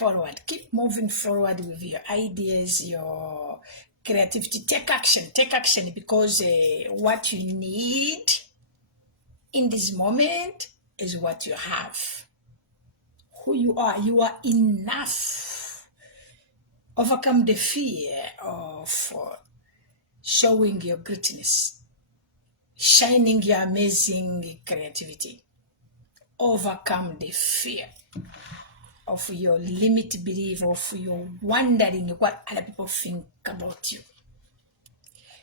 forward. Keep moving forward with your ideas, your creativity. Take action because what you need in this moment is what you have. Who you are enough. Overcome the fear of showing your greatness, shining your amazing creativity. Overcome the fear of your limit belief, of your wondering what other people think about you.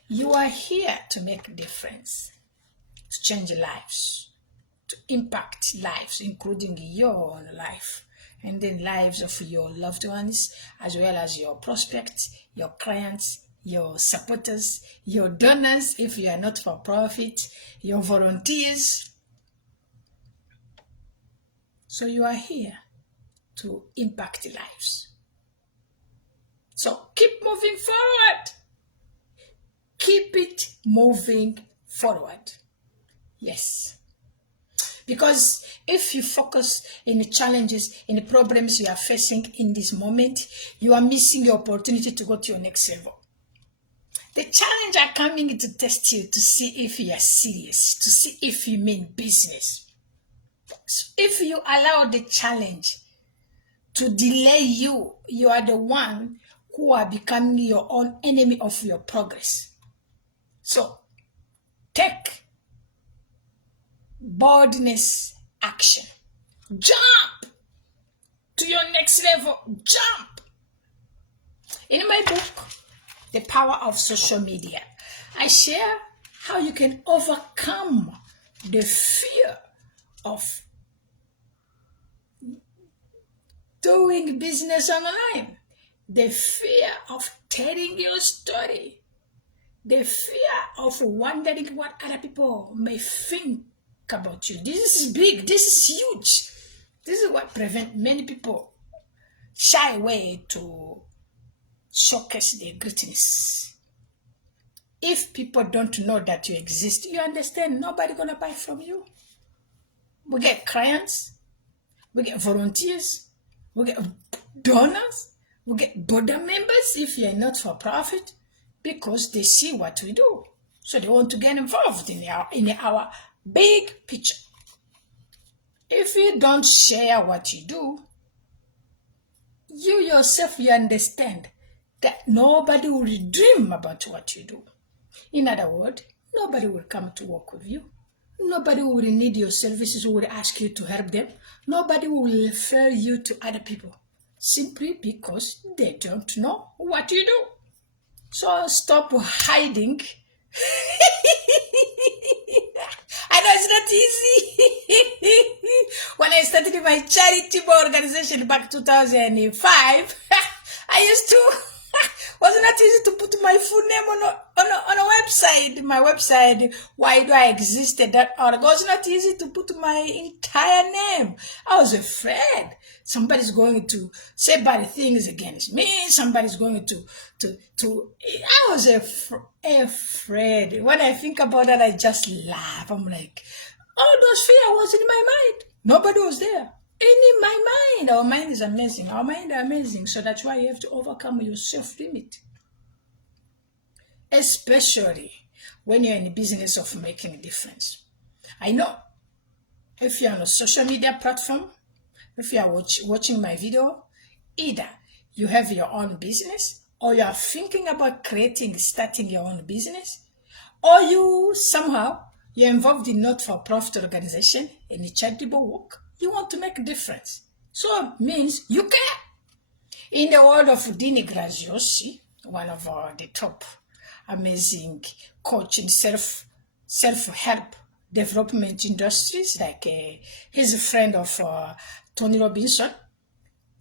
You are here to make a difference, to change lives, to impact lives, including your own life, and the lives of your loved ones, as well as your prospects, your clients, your supporters, your donors, if you are not for profit, your volunteers. So you are here to impact lives. So keep moving forward. Keep it moving forward. Yes. Because if you focus in the challenges, in the problems you are facing in this moment, you are missing your opportunity to go to your next level. The challenges are coming to test you, to see if you are serious, to see if you mean business. So if you allow the challenge to delay you, you are the one who are becoming your own enemy of your progress. So take boldness action. Jump to your next level. Jump. In my book, The Power of Social Media, I share how you can overcome the fear of doing business online, the fear of telling your story, the fear of wondering what other people may think about you. This is big. This is huge. This is what prevents many people shy away to showcase their greatness. If people don't know that you exist, you understand, nobody gonna buy from you. We get clients, we get volunteers, we get donors, we get board members if you're not for profit, because they see what we do. So they want to get involved in our big picture. If you don't share what you do, you yourself, you understand that nobody will dream about what you do. In other words, nobody will come to work with you. Nobody will need your services, who will ask you to help them. Nobody will refer you to other people, simply because they don't know what you do. So stop hiding. I know it's not easy. When I started my charity organization back 2005, I used to, was not easy to put my full name on a website. My website, why do I exist at that org, was not easy to put my entire name. I was afraid somebody's going to say bad things against me. Somebody's going to I was afraid. When I think about that, I just laugh. I'm like, all those fear was in my mind. Nobody was there. In my mind. Our mind is amazing. Our mind are amazing. So that's why you have to overcome your self-limit. Especially when you're in the business of making a difference. I know if you're on a social media platform, if you are watching my video, either you have your own business, or you are thinking about starting your own business, or you're involved in not-for-profit organization, in a charitable work, you want to make a difference. So it means you care. In the world of Dini Graziosi, one of the top amazing coach in self-help development industries, like he's a friend of Tony Robinson,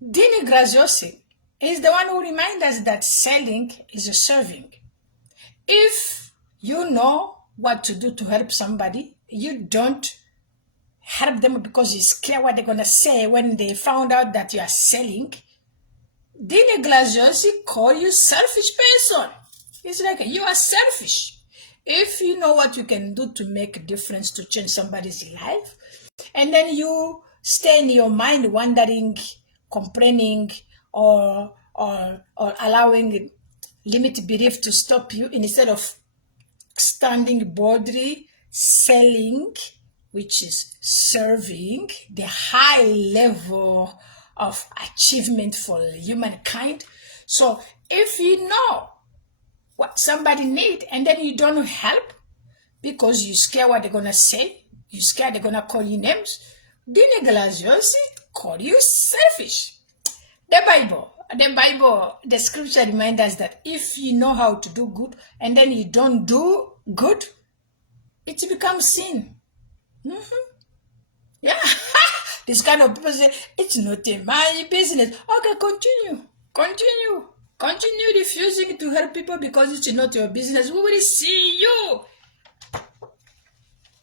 Dini Graziosi is the one who reminds us that selling is a serving. If you know what to do to help somebody, you don't help them because you scare what they're going to say when they found out that you are selling. Dini Graziosi call you selfish person. It's like you are selfish. If you know what you can do to make a difference, to change somebody's life, and then you stay in your mind wondering complaining or allowing limited belief to stop you, instead of standing boldly, selling, which is serving the high level of achievement for humankind. So if you know what somebody need and then you don't help because you scare what they're gonna say, you scared they're gonna call you names, call you selfish. The scripture reminds us that if you know how to do good and then you don't do good, it becomes sin. Yeah. This kind of people say, it's not my business. Okay, continue refusing to help people because it's not your business. We will see you.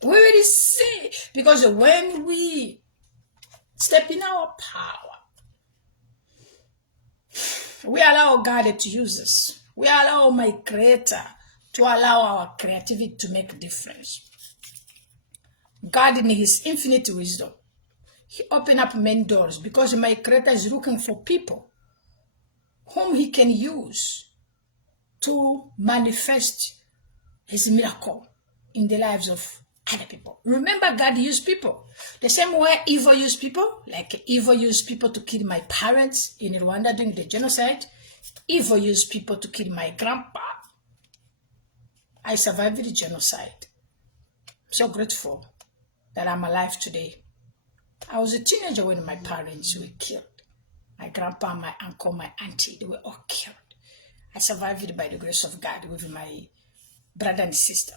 We will see. Because when we step in our power, we allow God to use us. We allow my Creator to allow our creativity to make a difference. God, in His infinite wisdom, He opened up many doors because my Creator is looking for people whom He can use to manifest His miracle in the lives of other people. Remember, God used people. The same way evil used people, like evil used people to kill my parents in Rwanda during the genocide. Evil used people to kill my grandpa. I survived the genocide. I'm so grateful that I'm alive today. I was a teenager when my parents were killed. My grandpa, my uncle, my auntie, they were all killed. I survived it by the grace of God with my brother and sister.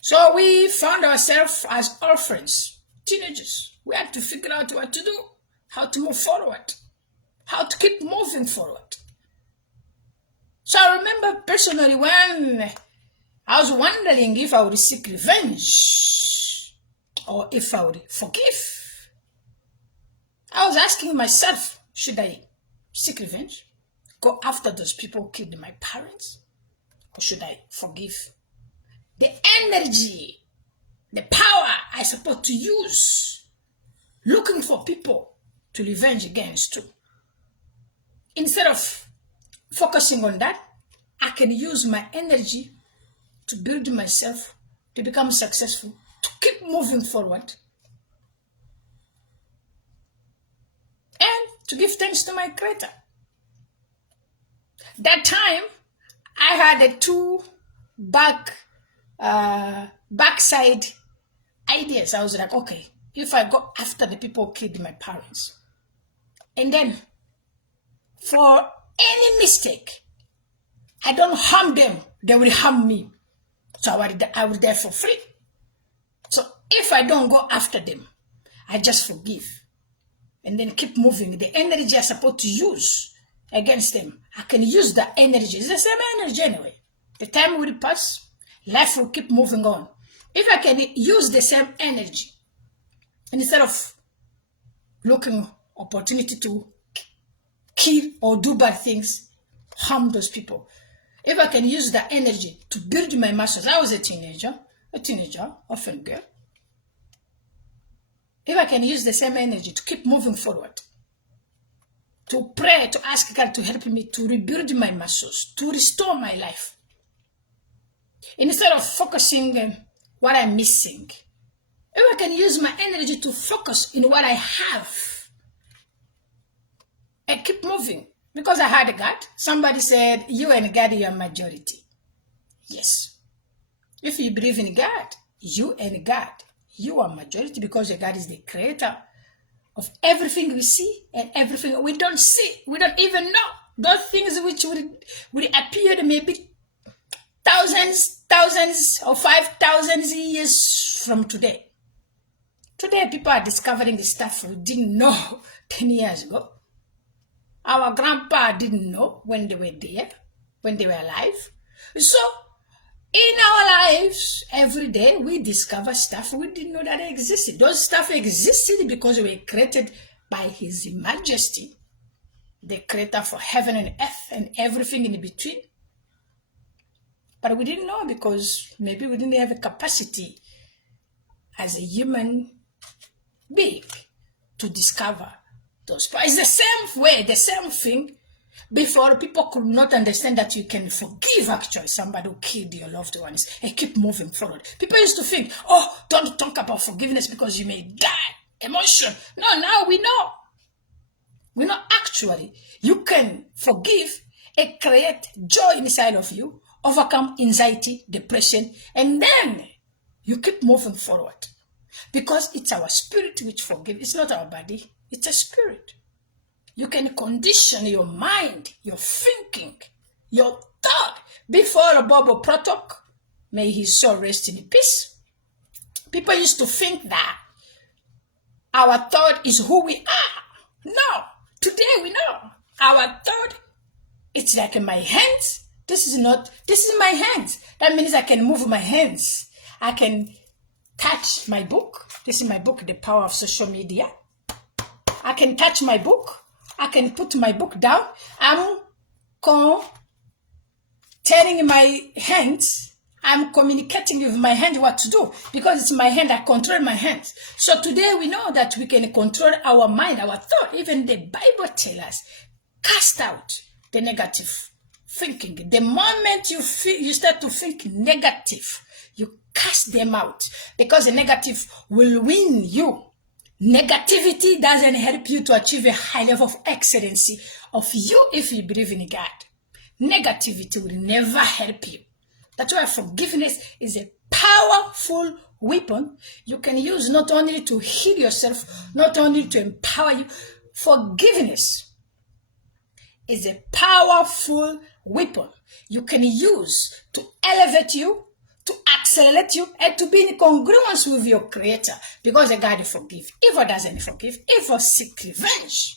So we found ourselves as orphans, teenagers. We had to figure out what to do, how to move forward, how to keep moving forward. So I remember personally when I was wondering if I would seek revenge or if I would forgive. I was asking myself, should I seek revenge? Go after those people who killed my parents? Or should I forgive? The energy, the power I supposed to use looking for people to revenge against too. Instead of focusing on that, I can use my energy to build myself, to become successful, to keep moving forward, and to give thanks to my Creator. That time, I had a backside ideas. I was like, okay, if I go after the people who killed my parents, and then for any mistake, I don't harm them, they will harm me. So I will die for free. So if I don't go after them, I just forgive and then keep moving. The energy I'm supposed to use against them, I can use the energy. It's the same energy anyway. The time will pass, life will keep moving on. If I can use the same energy, instead of looking opportunity to kill or do bad things, harm those people. If I can use that energy to build my muscles, I was a teenager, often girl. If I can use the same energy to keep moving forward, to pray, to ask God to help me to rebuild my muscles, to restore my life, instead of focusing on what I'm missing, if I can use my energy to focus in what I have and keep moving. Because I had a God. Somebody said, you and God, you are majority. Yes. If you believe in God, you and God, you are majority because God is the creator of everything we see and everything we don't see. We don't even know. Those things which will appear maybe thousands or 5,000 years from today. Today, people are discovering the stuff we didn't know 10 years ago. Our grandpa didn't know when they were there, when they were alive. So, in our lives, every day, we discover stuff we didn't know that existed. Those stuff existed because we were created by His Majesty, the creator for heaven and earth and everything in between. But we didn't know because maybe we didn't have a capacity as a human being to discover those power. It's the same way, the same thing. Before, people could not understand that you can forgive actually somebody who killed your loved ones and keep moving forward. People used to think, oh, don't talk about forgiveness because you may die. Emotion. No, now we know. We know actually you can forgive and create joy inside of you, overcome anxiety, depression, and then you keep moving forward. Because it's our spirit which forgives. It's not our body. It's a spirit. You can condition your mind, your thinking, your thought before Bobo Protok. May his soul rest in peace. People used to think that our thought is who we are. No. Today we know. Our thought, it's like in my hands. This is my hands. That means I can move my hands. I can touch my book. This is my book, The Power of Social Media. I can touch my book. I can put my book down. I'm telling my hands, I'm communicating with my hand what to do because it's my hand, I control my hands. So today we know that we can control our mind, our thought. Even the Bible tells us, cast out the negative thinking. The moment you start to think negative, you cast them out because the negative will win you. Negativity doesn't help you to achieve a high level of excellency of you if you believe in God. Negativity will never help you. That's why forgiveness is a powerful weapon you can use not only to heal yourself, not only to empower you. Forgiveness is a powerful weapon you can use to elevate you, to accelerate you, and to be in congruence with your Creator. Because the God forgives. Evil doesn't forgive. Evil seek revenge.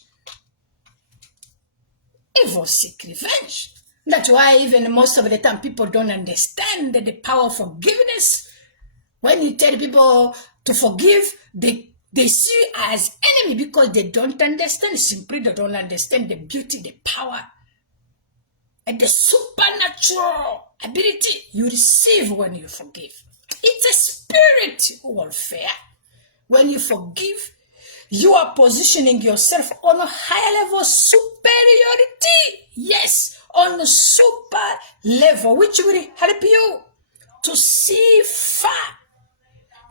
Evil seek revenge. That's why even most of the time people don't understand the power of forgiveness. When you tell people to forgive, they see you as enemy because they don't understand. Simply they don't understand the beauty, the power, and the supernatural ability you receive when you forgive. It's a spirit warfare. When you forgive, you are positioning yourself on a higher level of superiority. Yes, on a super level, which will help you to see far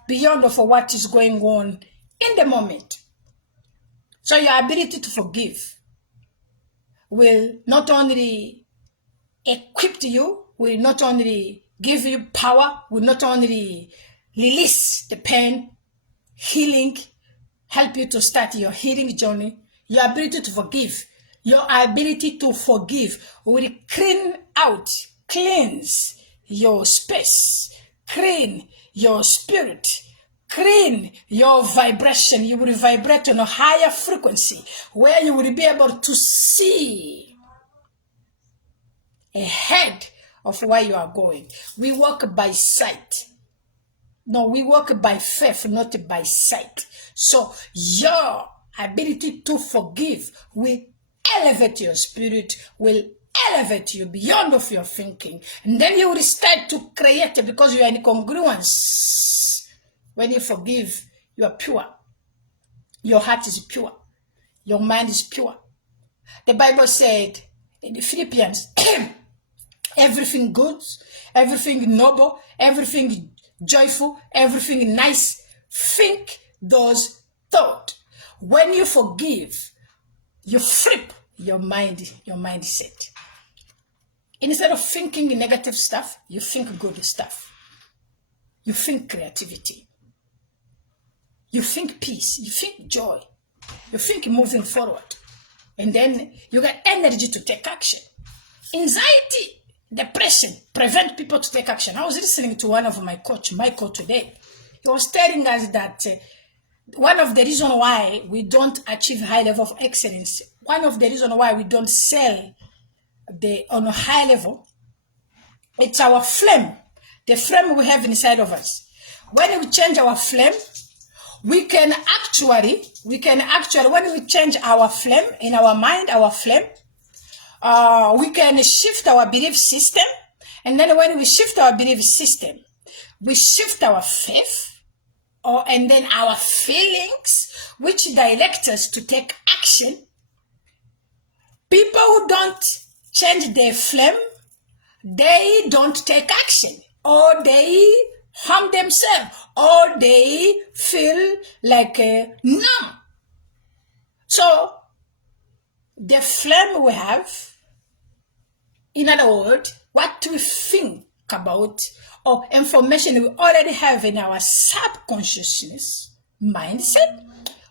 beyond of what is going on in the moment. So your ability to forgive will not only equip you, will not only give you power, will not only release the pain, healing, help you to start your healing journey. Your ability to forgive, will cleanse your space, clean your spirit, clean your vibration. You will vibrate on a higher frequency where you will be able to see ahead of where you are going. We walk by sight. No, we walk by faith, not by sight. So your ability to forgive will elevate your spirit, will elevate you beyond of your thinking. And then you will start to create it because you are in congruence. When you forgive, you are pure. Your heart is pure. Your mind is pure. The Bible said in the Philippians, everything good, everything noble, everything joyful, everything nice, think those thoughts. When you forgive, you flip your mindset. Instead of thinking negative stuff, you think good stuff. You think creativity. You think peace. You think joy. You think moving forward. And then you get energy to take action. Anxiety, depression, prevent people to take action. I was listening to one of my coach, Michael, today. He was telling us that one of the reasons why we don't achieve high level of excellence, one of the reasons why we don't sell on a high level, it's our flame, the flame we have inside of us. When we change our flame, we can actually, when we change our flame in our mind, our flame, we can shift our belief system. And then when we shift our belief system, we shift our faith. and then our feelings, which direct us to take action. People who don't change their flame, they don't take action, or they harm themselves, or they feel like numb. So the flame we have, in other words, what we think about or information we already have in our subconsciousness mindset,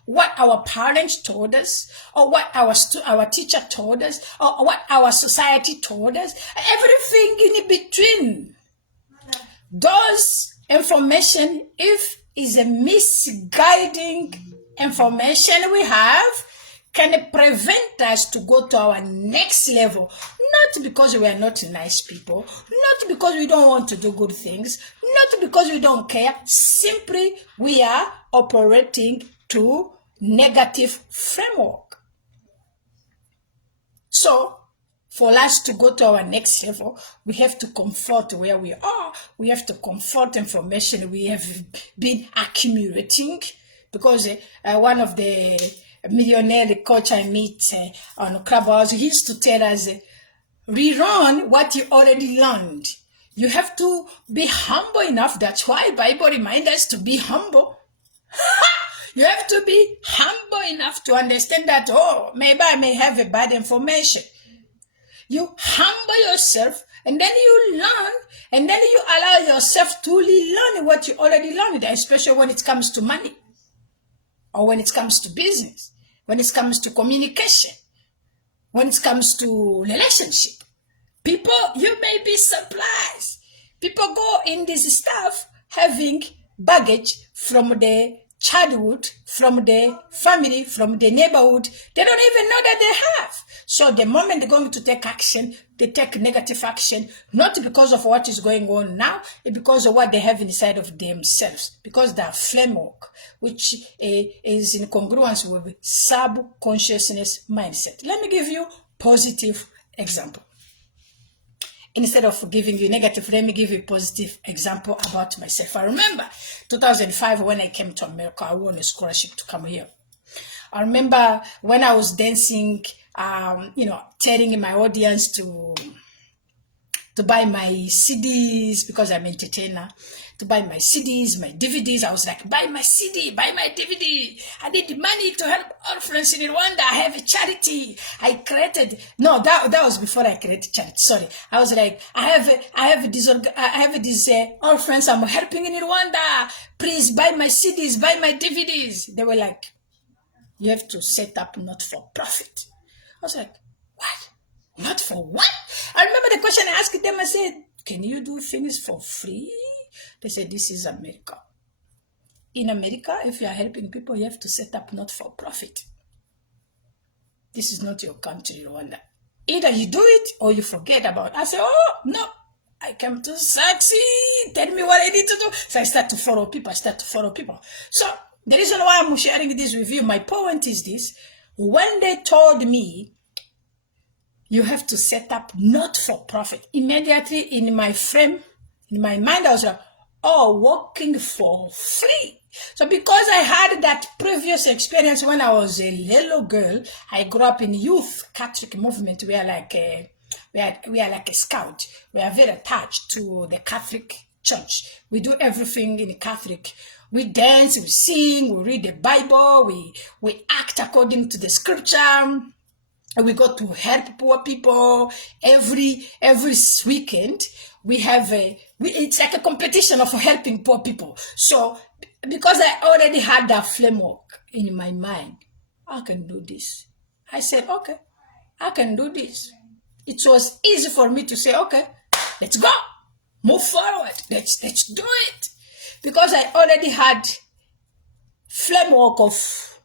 what our parents told us, or what our teacher told us, or what our society told us, everything in between. Those information, if is a misguiding information we have, can prevent us to go to our next level. Not because we are not nice people, not because we don't want to do good things, not because we don't care, simply we are operating to negative framework. So, for us to go to our next level, we have to comfort where we are. We have to comfort information we have been accumulating, because one of the millionaire coach I meet on Clubhouse, he used to tell us, rerun what you already learned. You have to be humble enough. That's why Bible reminds us to be humble. You have to be humble enough to understand that, oh, maybe I may have a bad information. You humble yourself, and then you learn, and then you allow yourself to learn what you already learned, especially when it comes to money, or when it comes to business, when it comes to communication, when it comes to relationship. People, you may be surprised. People go in this stuff having baggage from the childhood, from the family, from the neighborhood. They don't even know that they have. So the moment they're going to take action, they take negative action, not because of what is going on now, it's because of what they have inside of themselves, because their framework, which is in congruence with subconsciousness mindset. Let me give you positive example. Instead of giving you negative, let me give you a positive example about myself. I remember 2005 when I came to America, I won a scholarship to come here. I remember when I was dancing, telling my audience to buy my CDs, because I'm an entertainer, to buy my CDs, my DVDs. I was like, buy my CD, buy my DVD. I need money to help orphans in Rwanda. I have a charity. I created, no, that was before I created charity. Sorry. I was like, I have these orphans I'm helping in Rwanda. Please buy my CDs, buy my DVDs. They were like, you have to set up not for profit. I was like, what? Not for what? I remember the question I asked them. I said, can you do things for free? They said, this is America. In America, if you are helping people, you have to set up not for profit. This is not your country, Rwanda. Either you do it or you forget about it. I said, oh, no, I came to succeed. Tell me what I need to do. So I start to follow people. So the reason why I'm sharing this with you, my point is this. When they told me, you have to set up not for profit, immediately in my frame, in my mind, I was like, oh, working for free. So because I had that previous experience when I was a little girl, I grew up in youth Catholic movement. We are like a scout. We are very attached to the Catholic Church. We do everything in Catholic. We dance, we sing, we read the Bible, we act according to the scripture. We go to help poor people every weekend. We have it's like a competition of helping poor people. So because I already had that framework in my mind, I can do this. I said, okay, I can do this. It was easy for me to say, okay, let's go, move forward, let's do it. Because I already had framework of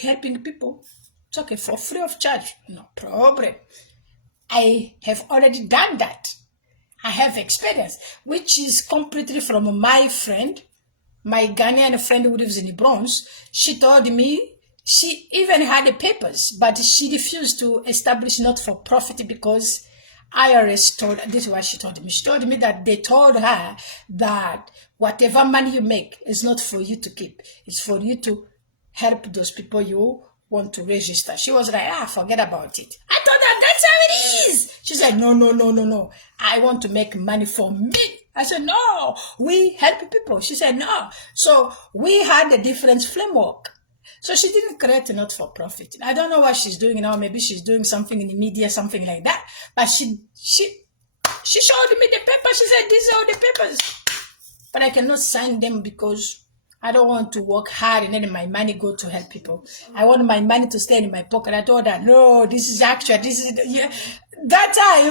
helping people. It's okay, for free of charge, no problem. I have already done that. I have experience, which is completely from my friend, my Ghanaian friend who lives in the Bronx. She told me she even had the papers, but she refused to establish not-for-profit because IRS told, this is what she told me. She told me that they told her that Whatever money you make is not for you to keep. It's for you to help those people you want to register. She was like, forget about it. I told her, that's how it is. She said, no. I want to make money for me. I said, no, we help people. She said, no. So we had a different framework. So she didn't create a not-for-profit. I don't know what she's doing now. Maybe she's doing something in the media, something like that. But she showed me the papers. She said, these are the papers. But I cannot sign them because I don't want to work hard and then my money go to help people. I want my money to stay in my pocket. I told her, no, this is. That time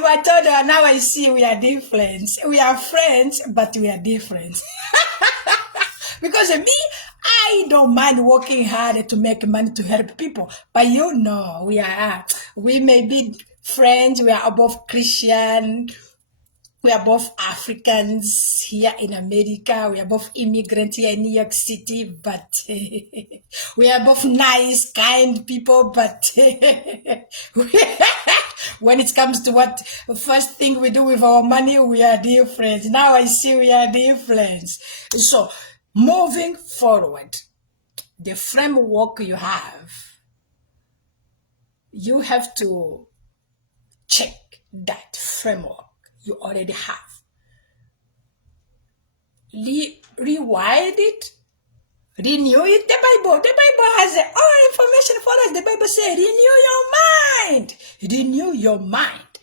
I told her, now I see we are different. We are friends, but we are different. Because me, I don't mind working hard to make money to help people. But you know, we may be friends, we are both Christian, we are both Africans here in America, we are both immigrants here in New York City, but we are both nice, kind people, but when it comes to what first thing we do with our money, we are different. Now I see we are different. So, moving forward, the framework you have to check that framework you already have. Rewind it, renew it. The Bible has all information for us. The Bible says, renew your mind.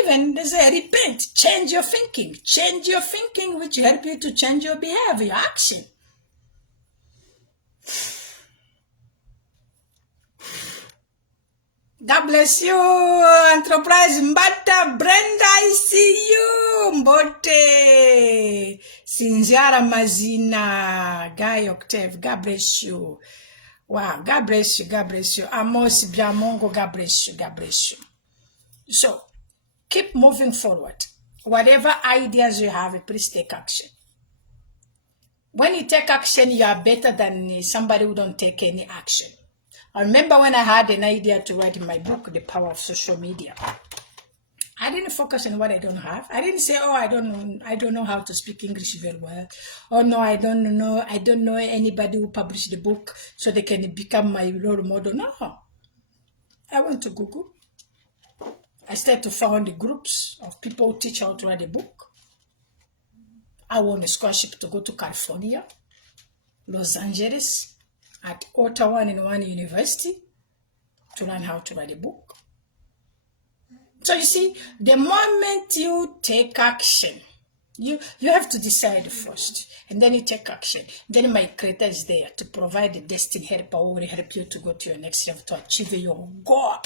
Even they say, repent, change your thinking, which help you to change your behavior, your action. God bless you, Enterprise Mbata, Brenda, I see you, Mbote, Sinjara Mazina, Guy Octave, God bless you. Wow, God bless you, Amos Biamongo, God bless you. So, keep moving forward. Whatever ideas you have, please take action. When you take action, you are better than somebody who don't take any action. I remember when I had an idea to write my book, The Power of Social Media. I didn't focus on what I don't have. I didn't say, I don't know how to speak English very well. Oh no, I don't know anybody who published the book so they can become my role model. No. I went to Google. I started to find the groups of people who teach how to write a book. I won a scholarship to go to California, Los Angeles, at Ottawa and one university to learn how to write a book. So you see, the moment you take action, you have to decide first, and then you take action. Then my creator is there to provide the destiny helper who will help you to go to your next level to achieve your goal.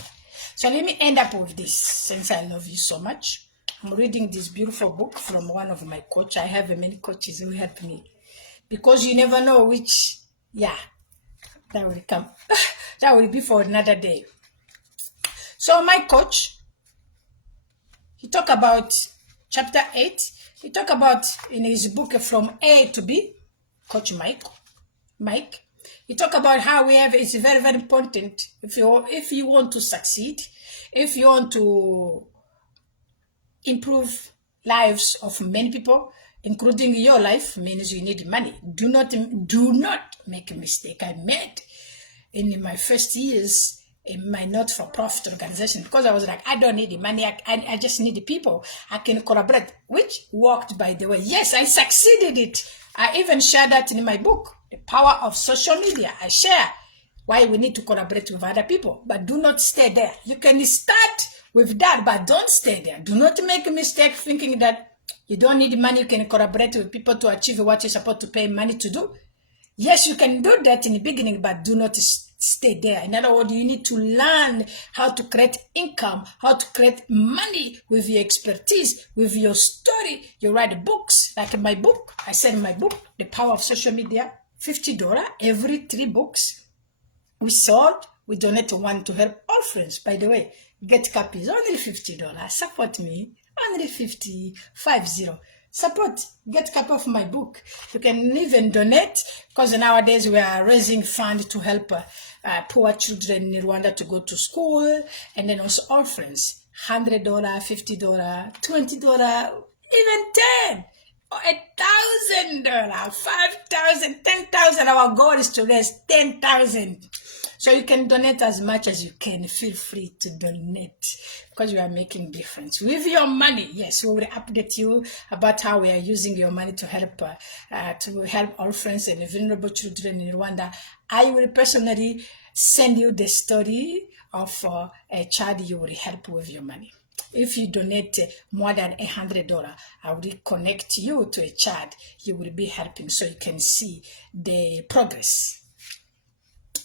So let me end up with this, since I love you so much. I'm reading this beautiful book from one of my coaches. I have many coaches who help me. Because you never know which, that will come. That will be for another day. So my coach, he talked about chapter 8. He talked about in his book From A to B, Coach Mike. He talked about how it's very, very important if you want to succeed, if you want to improve lives of many people, including your life, means you need money. Do not make a mistake I made in my first years in my not-for-profit organization, because I was like, I don't need the money, I just need the people. I can collaborate, which worked, by the way. Yes, I succeeded it. I even share that in my book, The Power of Social Media. I share why we need to collaborate with other people, but do not stay there. You can start with that, but don't stay there. Do not make a mistake thinking that you don't need money, you can collaborate with people to achieve what you're supposed to pay money to do. Yes, you can do that in the beginning, but do not stay there. In other words, you need to learn how to create income, how to create money with your expertise, with your story. You write books, like in my book. I said in my book, The Power of Social Media, $50 every 3 books. We sold, we donate one to help orphans. By the way, get copies, only $50. Support me, only 50. Support, get a copy of my book. You can even donate, because nowadays we are raising funds to help poor children in Rwanda to go to school, and then also orphans. $100, $50, $20, even 10. $1,000, 5,000, 10,000. Our goal is to raise 10,000. So you can donate as much as you can. Feel free to donate because you are making difference with your money. Yes, we will update you about how we are using your money to help orphans and vulnerable children in Rwanda. I will personally send you the story of a child you will help with your money. If you donate more than $100, I will connect you to a child you will be helping so you can see the progress.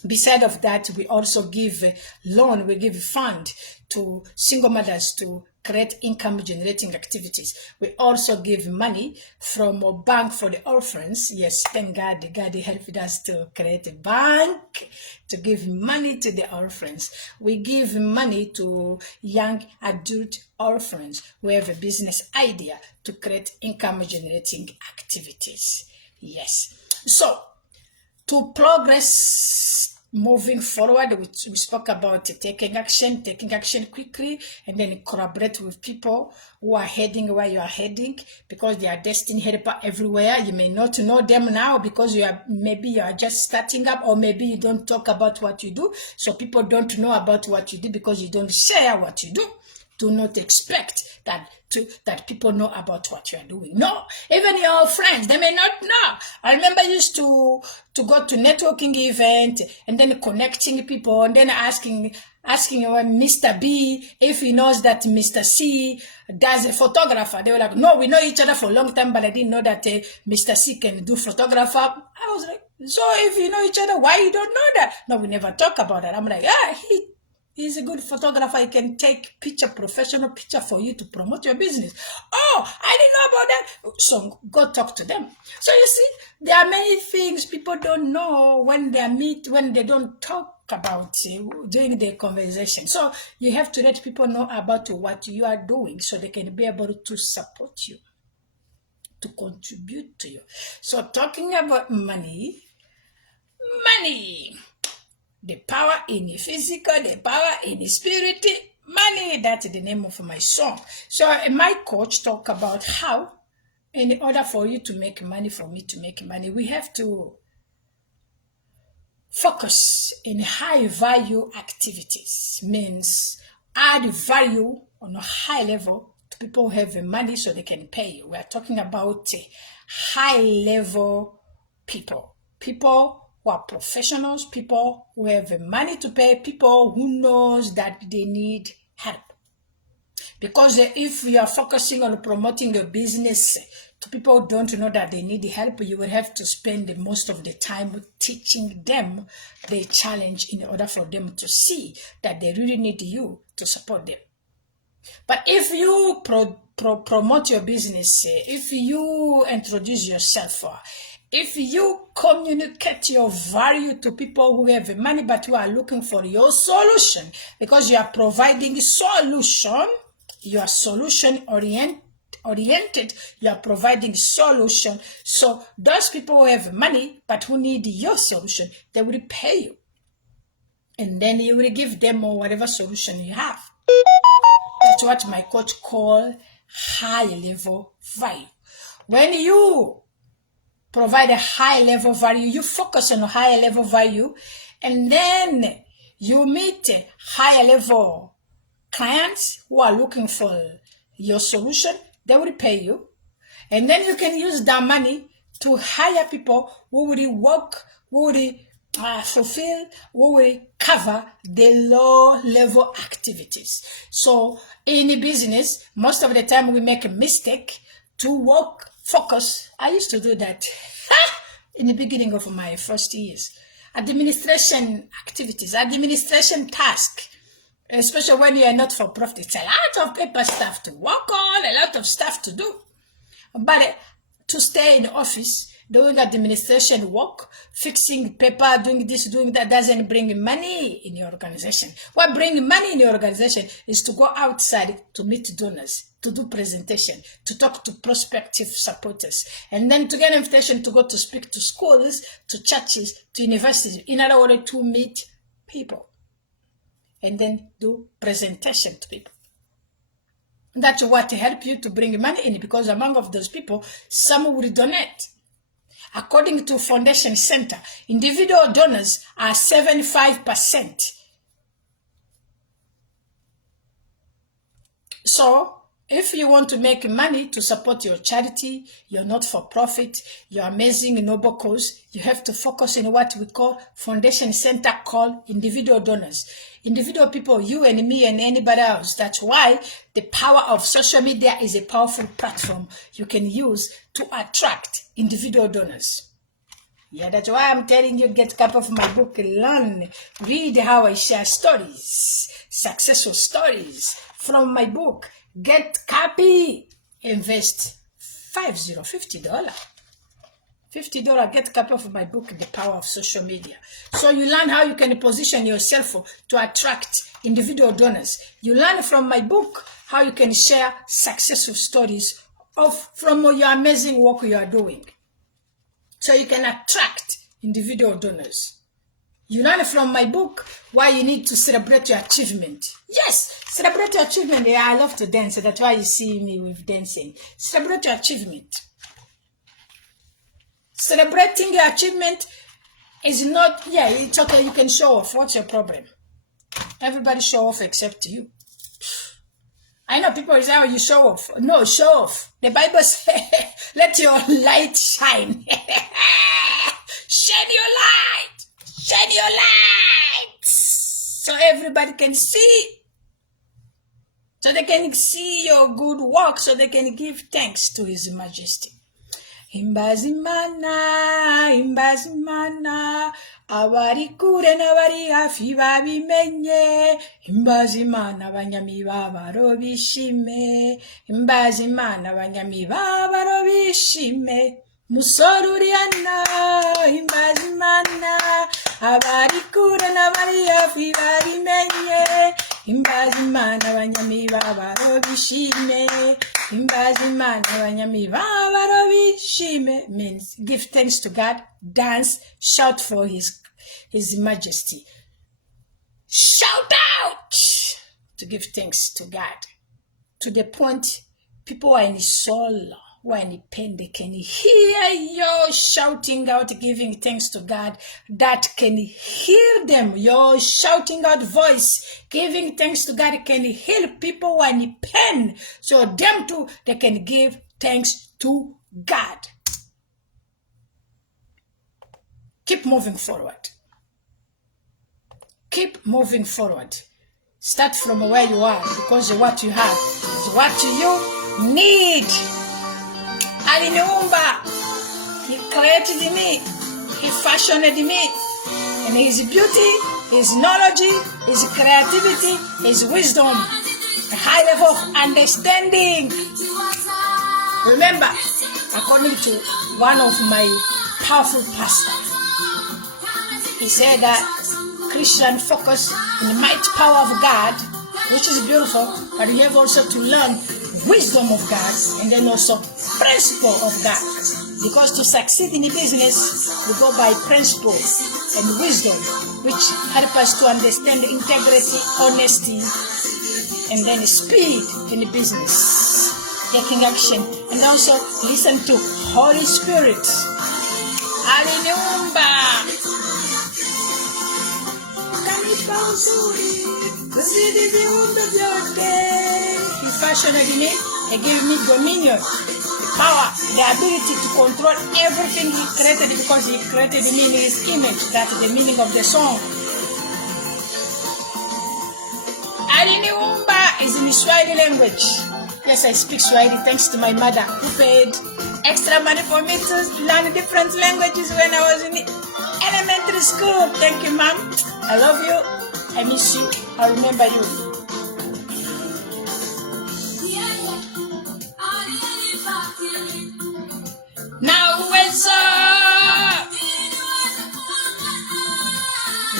Beside of that, we also give loan, we give fund to single mothers to create income generating activities. We also give money from a bank for the orphans. Yes, thank God, God helped us to create a bank to give money to the orphans. We give money to young adult orphans. We have a business idea to create income generating activities. Yes. So, to progress moving forward, we spoke about taking action quickly, and then collaborate with people who are heading where you are heading, because they are destined helper everywhere. You may not know them now because maybe you are just starting up, or maybe you don't talk about what you do, so people don't know about what you do because you don't share what you do. Do not expect that people know about what you are doing. No, even your friends, they may not know. I remember I used to go to networking event and then connecting people and then asking Mr. B if he knows that Mr. C does a photographer. They were like, no, we know each other for a long time, but I didn't know that Mr. C can do photographer. I was like, so if you know each other, why you don't know that? No, we never talk about that. I'm like, he's a good photographer. He can take professional picture for you to promote your business. Oh, I didn't know about that. So go talk to them. So you see, there are many things people don't know when they don't talk about during the conversation. So you have to let people know about what you are doing so they can be able to support you, to contribute to you. So talking about money, the power in the physical, the power in the spirit, money, that's the name of my song. So my coach talk about how, in order for you to make money, for me to make money, we have to focus in high value activities, means add value on a high level to people who have money so they can pay you. We are talking about high level people who are professionals, people who have money to pay, people who knows that they need help. Because if you are focusing on promoting your business to people who don't know that they need help, you will have to spend most of the time teaching them the challenge in order for them to see that they really need you to support them. But if you promote your business, if you introduce yourself, if you communicate your value to people who have money but who are looking for your solution, because you are providing solution, you are solution oriented, you are providing solution. So those people who have money but who need your solution, they will pay you. And then you will give them whatever solution you have. That's what my coach call high level value. When you provide a high level value, you focus on a high level value, and then you meet high level clients who are looking for your solution, they will pay you. And then you can use that money to hire people who will work, who will fulfill, who will cover the low level activities. So in the business, most of the time we make a mistake to focus. I used to do that in the beginning of my first years. Administration activities, administration tasks, especially when you are not for profit. It's a lot of paper stuff to work on, a lot of stuff to do. But to stay in the office, doing administration work, fixing paper, doing this, doing that, doesn't bring money in your organization. What brings money in your organization is to go outside to meet donors, to do presentation, to talk to prospective supporters, and then to get an invitation to go to speak to schools, to churches, to universities, in other words, to meet people, and then do presentation to people. That's what help you to bring money in, because among of those people, some will donate. According to Foundation Center, individual donors are 75%. So, if you want to make money to support your charity, your not-for-profit, your amazing noble cause, you have to focus on what we call Foundation Center called individual donors. Individual people, you and me and anybody else. That's why the power of social media is a powerful platform you can use to attract individual donors. Yeah, that's why I'm telling you, get a copy of my book, learn, read how I share stories, successful stories from my book. Get copy, invest $50. $50, get a copy of my book, The Power of Social Media. So you learn how you can position yourself to attract individual donors. You learn from my book how you can share successful stories from your amazing work you are doing. So you can attract individual donors. You learn from my book why you need to celebrate your achievement. Yes, celebrate your achievement. Yeah, I love to dance. That's why you see me with dancing. Celebrate your achievement. Celebrating your achievement is not, yeah, it's okay. You can show off. What's your problem? Everybody show off except you. I know people say, oh, you show off. No, show off. The Bible says, let your light shine. Shine your light. Shine your light. So everybody can see. So they can see your good work. So they can give thanks to His Majesty. Imbazimana, imbazimana, abari kure n'abari hafi babimenye. Imbazimana abanyami babaro bishime. Imbazimana abanyami babaro bishime. Musoruriana, imbazimana, abari kure n'abari hafi babimenye. Imbazimana abanyami babaro bishime. Imbazimana abanyami babaro bishime means give thanks to God, dance, shout for His Majesty. Shout out to give thanks to God. To the point people are in soul, who are in pain, they can hear you shouting out, giving thanks to God. That can heal them. Your shouting out voice, giving thanks to God, can heal people who are in pain. So them too, they can give thanks to God. Keep moving forward. Keep moving forward. Start from where you are, because what you have is what you need. Aliniumba, He created me, He fashioned me, and His beauty, His knowledge, His creativity, His wisdom, a high level of understanding. Remember, according to one of my powerful pastors, he said that Christian focus in the mighty power of God, which is beautiful, but you have also to learn wisdom of God, and then also principle of God. Because to succeed in the business, we go by principle and wisdom, which help us to understand integrity, honesty, and then speed in the business, taking action, and also listen to Holy Spirit. Hallelujah. He fashioned me and gave me dominion, power, the ability to control everything He created, because He created me in His image. That's the meaning of the song. Aliniumba is in the Swahili language. Yes, I speak Swahili thanks to my mother, who paid extra money for me to learn different languages when I was in elementary school. Thank you, Mom. I love you. I miss you. I remember you. Now what's up?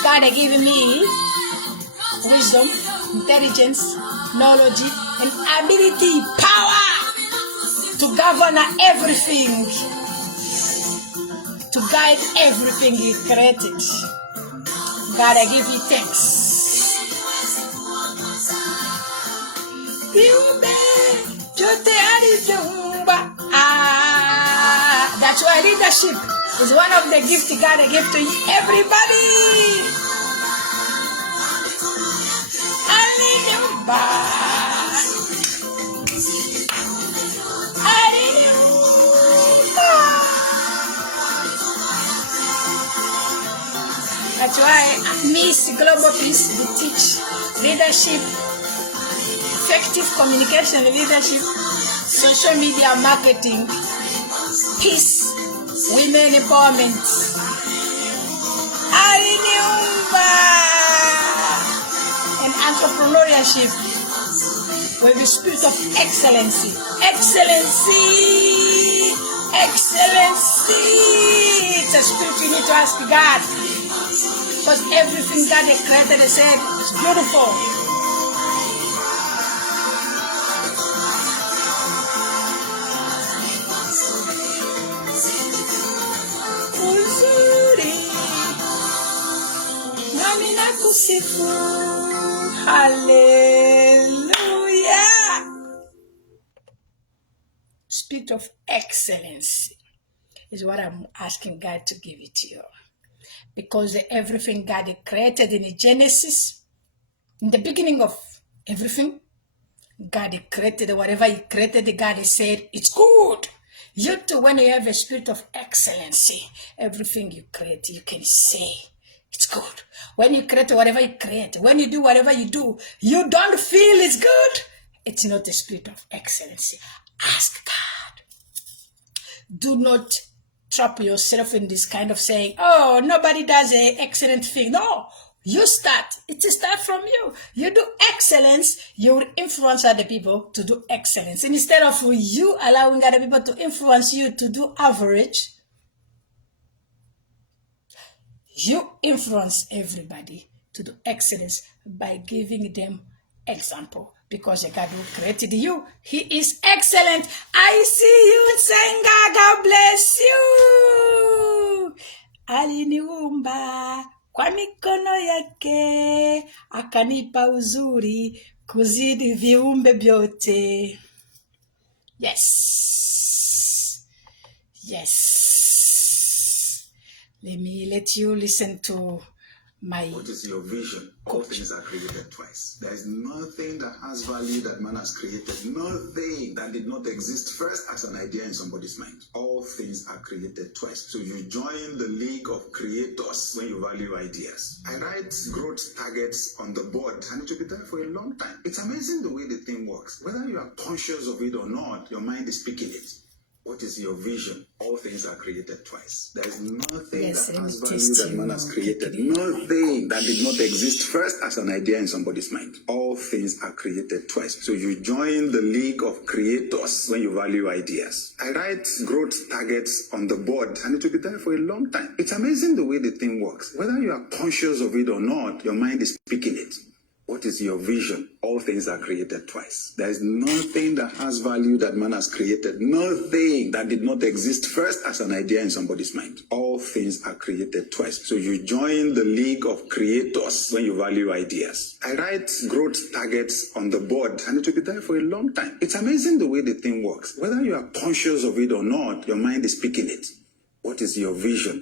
God has given me wisdom, intelligence, knowledge, and ability, power to govern everything, to guide everything He created. God, I give you thanks. Viumbe vyote alivyoumba. That's why leadership is one of the gifts God gave to everybody. Aliniumba. That's why Miss Global Peace we teach leadership, effective communication leadership, social media marketing, peace, women empowerment, and entrepreneurship with the spirit of excellency. Excellency! Excellency! It's a spirit you need to ask God. Because everything God has created and said is beautiful. Hallelujah. Spirit of excellency is what I'm asking God to give it to you. Because everything God created in Genesis, in the beginning of everything, God created whatever He created, God said, it's good. You too, when you have a spirit of excellency, everything you create, you can say, it's good. When you create whatever you create, when you do whatever you do, you don't feel it's good. It's not a spirit of excellency. Ask God. Do not trap yourself in this kind of saying, oh, nobody does an excellent thing. No, you start. It start from you. You do excellence, you will influence other people to do excellence. And instead of you allowing other people to influence you to do average, you influence everybody to do excellence by giving them example. Because God who created you, He is excellent. I see you saying, God bless you. Aliniumba kwa mikono yake, akanipa uzuri kuzidi viumbe vyote. Yes. Yes. Let you listen to my... What is your vision? All things are created twice. There is nothing that has value that man has created. Nothing that did not exist first as an idea in somebody's mind. All things are created twice. So you join the league of creators when you value ideas. I write growth targets on the board and it will be there for a long time. It's amazing the way the thing works. Whether you are conscious of it or not, your mind is picking it. What is your vision? All things are created twice. There is nothing that has value that man has created. Nothing that did not exist first as an idea in somebody's mind. All things are created twice. So you join the league of creators when you value ideas. I write growth targets on the board and it will be there for a long time. It's amazing the way the thing works. Whether you are conscious of it or not, your mind is picking it. What is your vision? All things are created twice. There is nothing that has value that man has created. Nothing that did not exist first as an idea in somebody's mind. All things are created twice. So you join the league of creators when you value ideas. I write growth targets on the board and it will be there for a long time. It's amazing the way the thing works. Whether you are conscious of it or not, your mind is picking it. What is your vision?